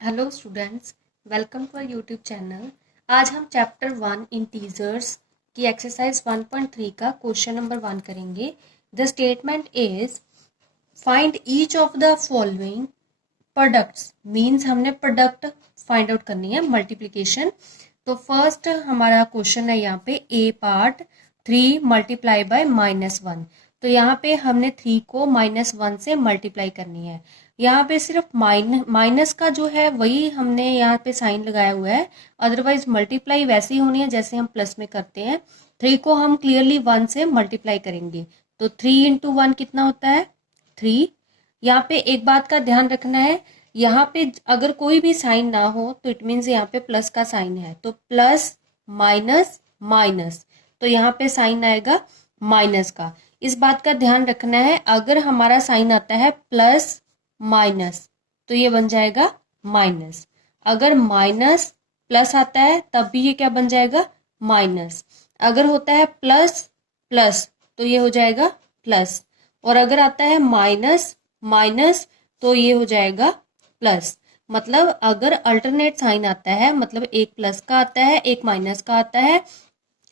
Hello students, welcome to our YouTube channel. आज हम chapter 1 integers की एक्सरसाइज 1.3 का क्वेश्चन नंबर 1 करेंगे। The statement is find each of the following products. Means हमने product find out करनी है, multiplication. तो फर्स्ट हमारा क्वेश्चन है यहाँ पे ए पार्ट 3 मल्टीप्लाई बाय -1। तो यहाँ पे हमने 3 को -1 से मल्टीप्लाई करनी है। यहाँ पे सिर्फ माइनस का जो है वही हमने यहाँ पे साइन लगाया हुआ है, अदरवाइज मल्टीप्लाई वैसे ही होनी है जैसे हम प्लस में करते हैं। 3 को हम क्लियरली 1 से मल्टीप्लाई करेंगे, तो 3 इंटू 1 कितना होता है 3। यहाँ पे एक बात का ध्यान रखना है, यहाँ पे अगर कोई भी साइन ना हो तो इट मीन्स यहाँ पे प्लस का साइन है, तो प्लस माइनस माइनस, तो यहाँ पे साइन आएगा माइनस का। इस बात का ध्यान रखना है, अगर हमारा साइन आता है प्लस माइनस तो ये बन जाएगा माइनस। अगर माइनस प्लस आता है तब भी ये क्या बन जाएगा माइनस। अगर होता है प्लस प्लस तो ये हो जाएगा प्लस, और अगर आता है माइनस माइनस तो ये हो जाएगा प्लस। मतलब अगर अल्टरनेट साइन आता है, मतलब एक प्लस का आता है एक माइनस का आता है,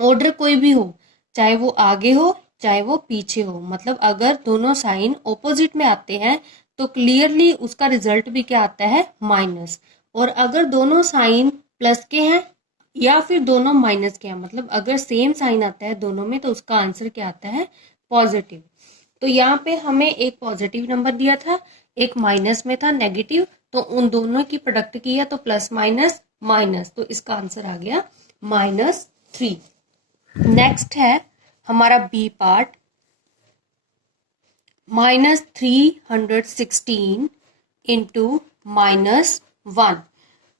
ऑर्डर कोई भी हो, चाहे वो आगे हो चाहे वो पीछे हो, मतलब अगर दोनों साइन ऑपोजिट में आते हैं तो क्लियरली उसका रिजल्ट भी क्या आता है माइनस। और अगर दोनों साइन प्लस के हैं या फिर दोनों माइनस के हैं, मतलब अगर सेम साइन आता है दोनों में तो उसका आंसर क्या आता है पॉजिटिव। तो यहाँ पे हमें एक पॉजिटिव नंबर दिया था, एक माइनस में था नेगेटिव, तो उन दोनों की प्रोडक्ट की है तो प्लस माइनस माइनस, तो इसका आंसर आ गया -3। नेक्स्ट है हमारा बी पार्ट -316 इंटू -1।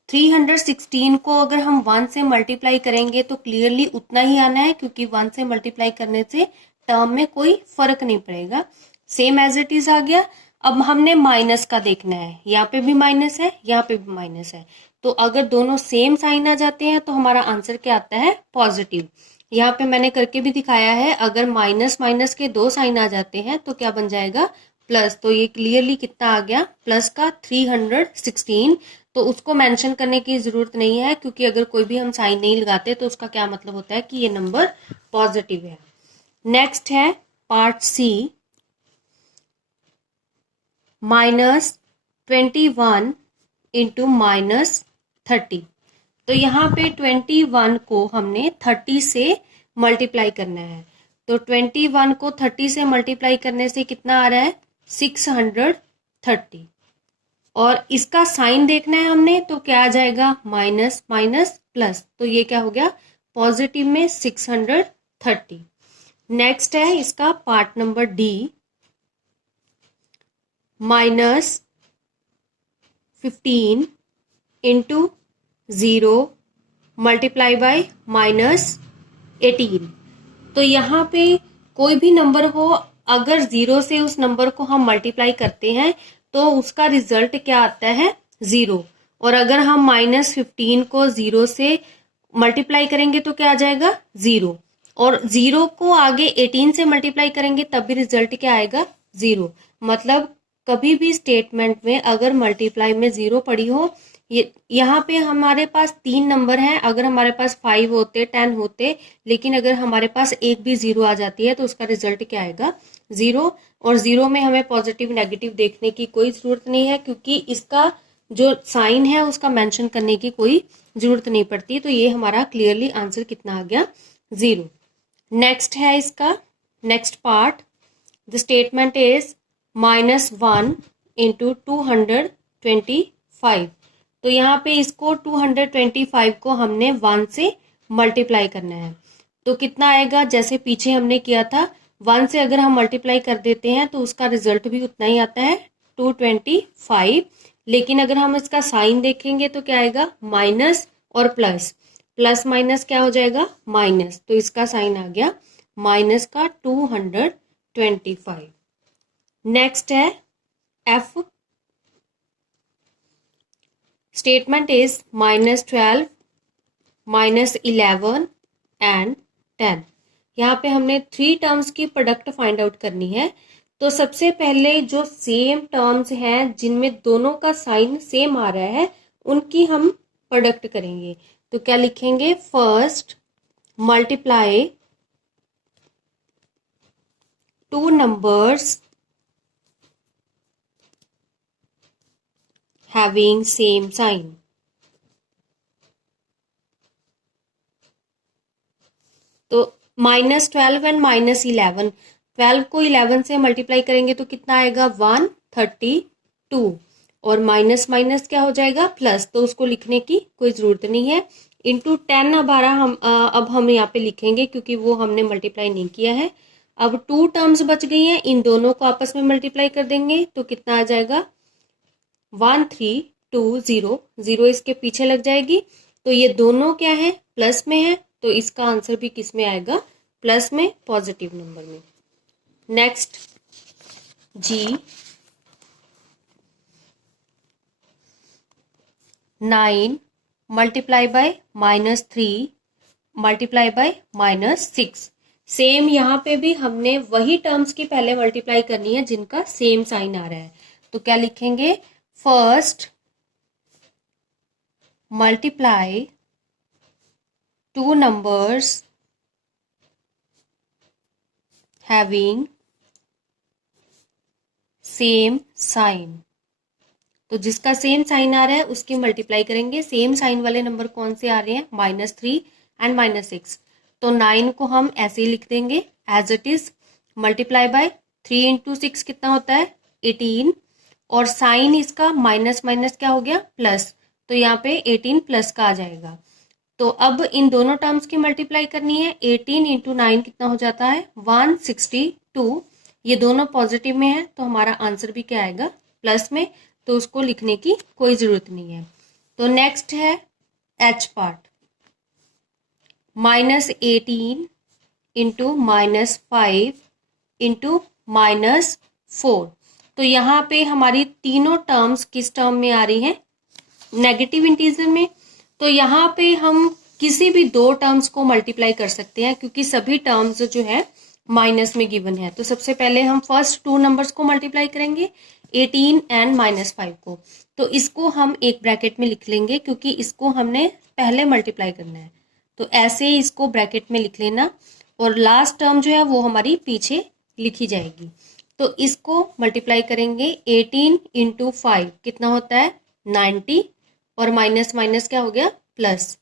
316 को अगर हम 1 से मल्टीप्लाई करेंगे तो क्लियरली उतना ही आना है, क्योंकि 1 से मल्टीप्लाई करने से टर्म में कोई फर्क नहीं पड़ेगा, सेम एज इट इज आ गया। अब हमने माइनस का देखना है, यहाँ पे भी माइनस है यहाँ पे भी माइनस है, तो अगर दोनों सेम साइन आ जाते हैं तो हमारा आंसर क्या आता है पॉजिटिव। यहाँ पे मैंने करके भी दिखाया है, अगर माइनस माइनस के दो साइन आ जाते हैं तो क्या बन जाएगा प्लस। तो ये क्लियरली कितना आ गया प्लस का 316। तो उसको मेंशन करने की जरूरत नहीं है, क्योंकि अगर कोई भी हम साइन नहीं लगाते तो उसका क्या मतलब होता है कि ये नंबर पॉजिटिव है। नेक्स्ट है पार्ट सी -21 इंटू -30। तो यहाँ पे 21 को हमने 30 से मल्टीप्लाई करना है, तो 21 को 30 से मल्टीप्लाई करने से कितना आ रहा है 630, और इसका साइन देखना है हमने तो क्या आ जाएगा माइनस माइनस प्लस, तो ये क्या हो गया पॉजिटिव में 630। नेक्स्ट है इसका part number D -15 into 0 multiply by -18। तो यहाँ पे कोई भी नंबर हो, अगर 0 से उस नंबर को हम मल्टीप्लाई करते हैं तो उसका रिजल्ट क्या आता है 0, और अगर हम -15 को 0 से मल्टीप्लाई करेंगे तो क्या आ जाएगा 0, और 0 को आगे 18 से मल्टीप्लाई करेंगे तब भी रिजल्ट क्या आएगा 0। मतलब कभी भी स्टेटमेंट में अगर मल्टीप्लाई में 0 पड़ी हो, यहाँ पे हमारे पास 3 नंबर हैं, अगर हमारे पास 5 होते 10 होते, लेकिन अगर हमारे पास एक भी 0 आ जाती है तो उसका रिजल्ट क्या आएगा 0। और 0 में हमें पॉजिटिव नेगेटिव देखने की कोई जरूरत नहीं है, क्योंकि इसका जो साइन है उसका मेंशन करने की कोई जरूरत नहीं पड़ती। तो ये हमारा क्लियरली आंसर कितना आ गया 0। नेक्स्ट है इसका next part, the statement is -1 into 225। तो यहाँ पे इसको 225 को हमने 1 से मल्टीप्लाई करना है, तो कितना आएगा जैसे पीछे हमने किया था 1 से अगर हम मल्टीप्लाई कर देते हैं तो उसका रिजल्ट भी उतना ही आता है 225। लेकिन अगर हम इसका साइन देखेंगे तो क्या आएगा माइनस और प्लस, प्लस माइनस क्या हो जाएगा माइनस, तो इसका साइन आ गया माइनस का 225। नेक्स्ट है एफ, स्टेटमेंट इज -12 -11 एंड 10। यहाँ पे हमने 3 टर्म्स की प्रोडक्ट फाइंड आउट करनी है। तो सबसे पहले जो सेम टर्म्स हैं जिनमें दोनों का साइन सेम आ रहा है उनकी हम प्रोडक्ट करेंगे। तो क्या लिखेंगे, first multiply two numbers having same sign. तो -12 एंड -11, 12 को 11 से मल्टीप्लाई करेंगे तो कितना आएगा 132, और माइनस माइनस क्या हो जाएगा प्लस, तो उसको लिखने की कोई जरूरत नहीं है। इंटू 10 अब हम यहाँ पे लिखेंगे क्योंकि वो हमने मल्टीप्लाई नहीं किया है। अब 2 टर्म्स बच गई हैं, इन दोनों को आपस में मल्टीप्लाई कर देंगे तो कितना आ जाएगा 1320, 0 इसके पीछे लग जाएगी। तो ये दोनों क्या है, प्लस में है, तो इसका आंसर भी किस में आएगा, प्लस में, पॉजिटिव नंबर में। नेक्स्ट जी, 9 multiply by -3 multiply by -6। Same यहाँ पे भी हमने वही टर्म्स की पहले मल्टीप्लाई करनी है जिनका सेम साइन आ रहा है। तो क्या लिखेंगे, first multiply two numbers having same sign. तो जिसका सेम साइन आ रहा है उसकी मल्टीप्लाई करेंगे। सेम साइन वाले नंबर कौन से आ रहे हैं, -3 एंड -6। तो 9 को हम ऐसे ही लिख देंगे as it is, multiply by 3 × 6 कितना होता है 18, और साइन इसका माइनस माइनस क्या हो गया प्लस, तो यहाँ पे 18 प्लस का आ जाएगा। तो अब इन दोनों टर्म्स की मल्टीप्लाई करनी है। 18 × 9 कितना हो जाता है 162, ये दोनों पॉजिटिव में है तो हमारा आंसर भी क्या आएगा प्लस में, तो उसको लिखने की कोई जरूरत नहीं है। तो नेक्स्ट है एच पार्ट, -18 × -5 × -4। तो यहाँ पे हमारी तीनों टर्म्स किस टर्म में आ रही हैं, नेगेटिव इंटीजर में। तो यहाँ पे हम किसी भी दो टर्म्स को मल्टीप्लाई कर सकते हैं क्योंकि सभी टर्म्स जो है माइनस में गिवन है। तो सबसे पहले हम फर्स्ट 2 नंबर्स को मल्टीप्लाई करेंगे, 18 एंड -5 को। तो इसको हम एक ब्रैकेट में लिख लेंगे क्योंकि इसको हमने पहले मल्टीप्लाई करना है। तो ऐसे ही इसको ब्रैकेट में लिख लेना, और लास्ट टर्म जो है वो हमारी पीछे लिखी जाएगी। तो इसको मल्टीप्लाई करेंगे, 18 × 5 कितना होता है 90, और माइनस माइनस क्या हो गया प्लस,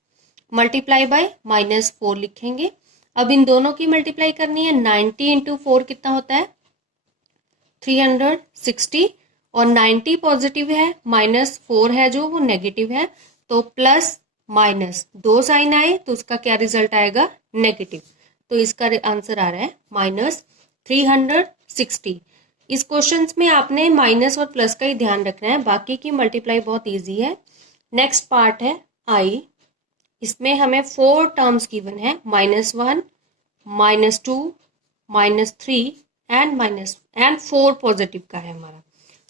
मल्टीप्लाई बाय -4 लिखेंगे। अब इन दोनों की मल्टीप्लाई करनी है, 90 × 4 कितना होता है 360, और 90 पॉजिटिव है, -4 है जो वो नेगेटिव है, तो प्लस माइनस दो साइन आए तो उसका क्या रिजल्ट आएगा नेगेटिव। तो इसका आंसर आ रहा है -360। इस क्वेश्चन में आपने माइनस और प्लस का ही ध्यान रखना है, बाकी की मल्टीप्लाई बहुत ईजी है। नेक्स्ट पार्ट है आई, इसमें हमें 4 टर्म्स गिवन है, -1 -2 -3 एंड 4 पॉजिटिव का है हमारा।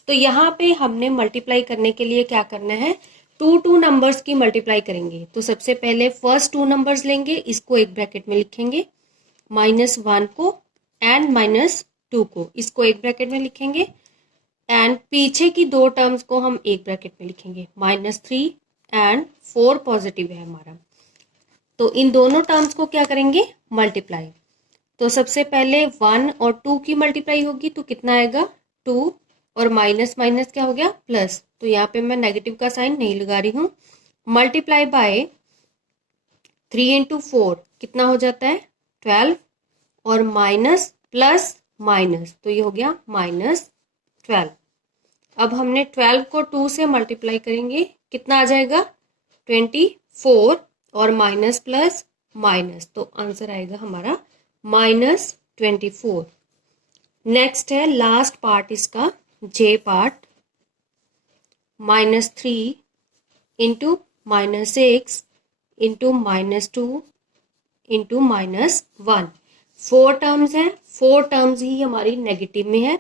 तो यहाँ पे हमने मल्टीप्लाई करने के लिए क्या करना है, 2 नंबर्स की मल्टीप्लाई करेंगे। तो सबसे पहले फर्स्ट 2 नंबर्स लेंगे, इसको एक ब्रैकेट में लिखेंगे, -1 को एंड -2 को, इसको एक ब्रैकेट में लिखेंगे, एंड पीछे की 2 टर्म्स को हम एक ब्रैकेट में लिखेंगे, -3 एंड 4 पॉजिटिव है हमारा। तो इन दोनों टर्म्स को क्या करेंगे मल्टीप्लाई। तो सबसे पहले 1 और 2 की मल्टीप्लाई होगी तो कितना आएगा 2, और माइनस माइनस क्या हो गया प्लस, तो यहाँ पे मैं नेगेटिव का साइन नहीं लगा रही हूँ। मल्टीप्लाई बाय 3 × 4 कितना हो जाता है 12, और माइनस प्लस माइनस, तो ये हो गया -12। अब हमने 12 को 2 से मल्टीप्लाई करेंगे, कितना आ जाएगा 24, और माइनस प्लस माइनस, तो आंसर आएगा हमारा -24। नेक्स्ट है लास्ट पार्ट इसका जे पार्ट, -3 × -6 × -2 × -1। 4 टर्म्स हैं, 4 टर्म्स ही हमारी नेगेटिव में है।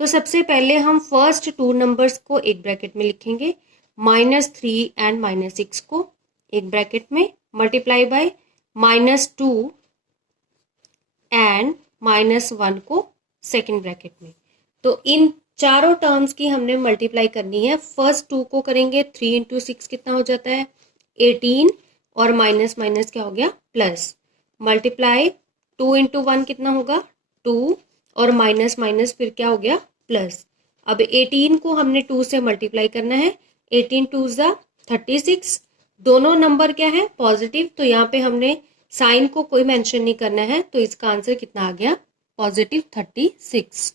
तो सबसे पहले हम फर्स्ट 2 नंबर्स को एक ब्रैकेट में लिखेंगे, -3 एंड -6 को एक ब्रैकेट में, मल्टीप्लाई बाय -2 एंड -1 को सेकेंड ब्रैकेट में। तो इन चारों टर्म्स की हमने मल्टीप्लाई करनी है। फर्स्ट 2 को करेंगे, 3 इंटू 6 कितना हो जाता है 18, और माइनस माइनस क्या हो गया प्लस, मल्टीप्लाई 2 इंटू 1 कितना होगा 2, और माइनस माइनस फिर क्या हो गया प्लस। अब 18 को हमने 2 से मल्टीप्लाई करना है, 18 टू ज़ा 36, दोनों नंबर क्या है पॉजिटिव, तो यहाँ पे हमने साइन को कोई मेंशन नहीं करना है, तो इसका आंसर कितना आ गया पॉजिटिव 36।